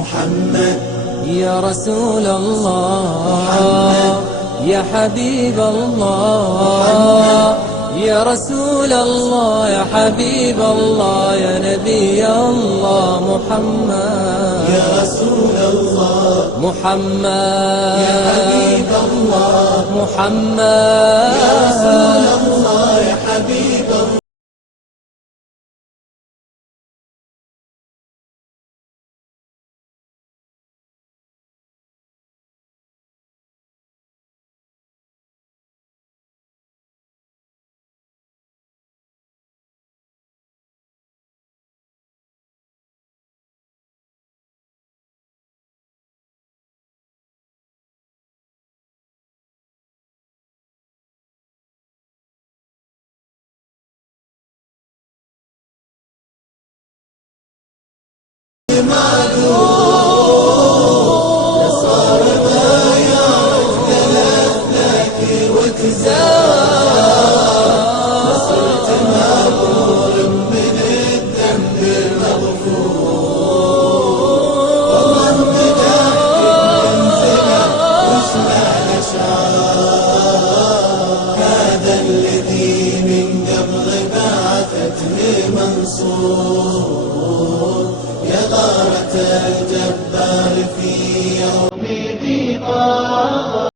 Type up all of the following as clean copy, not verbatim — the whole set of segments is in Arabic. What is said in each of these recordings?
محمد يا رسول الله محمد يا حبيب الله محمد يا رسول الله يا حبيب الله يا نبي الله محمد يا رسول الله محمد يا حبيب الله محمد يا رسول الله يا حبيب الله صار ما يعرف ثلاث لك وتزار صرت مبرور من الذنب المغفور والله مدحك منزله وشمع الاشعار هذا الذي من قبل بعثته منصور يا غارة الجبار في يوم ضيقه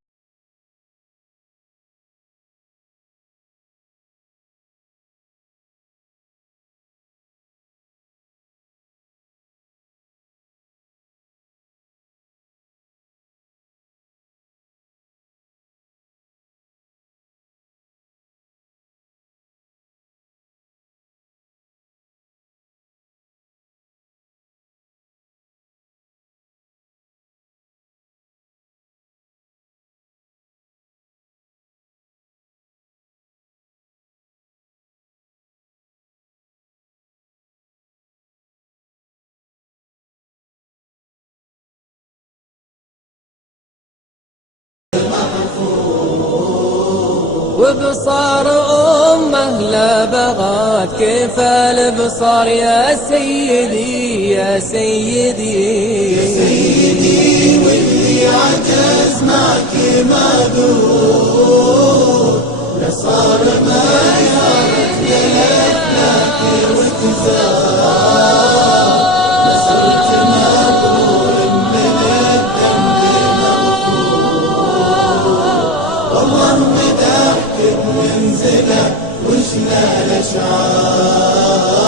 وبصار أمه لا بغات كيف البصار يا سيدي يا سيدي يا سيدي واللي عجز معك معذور لصار ما يعرف ثلاث لك وتزار لصرت مبرور من الذنب مغفور والله مدحك منزله وشنا الاشعار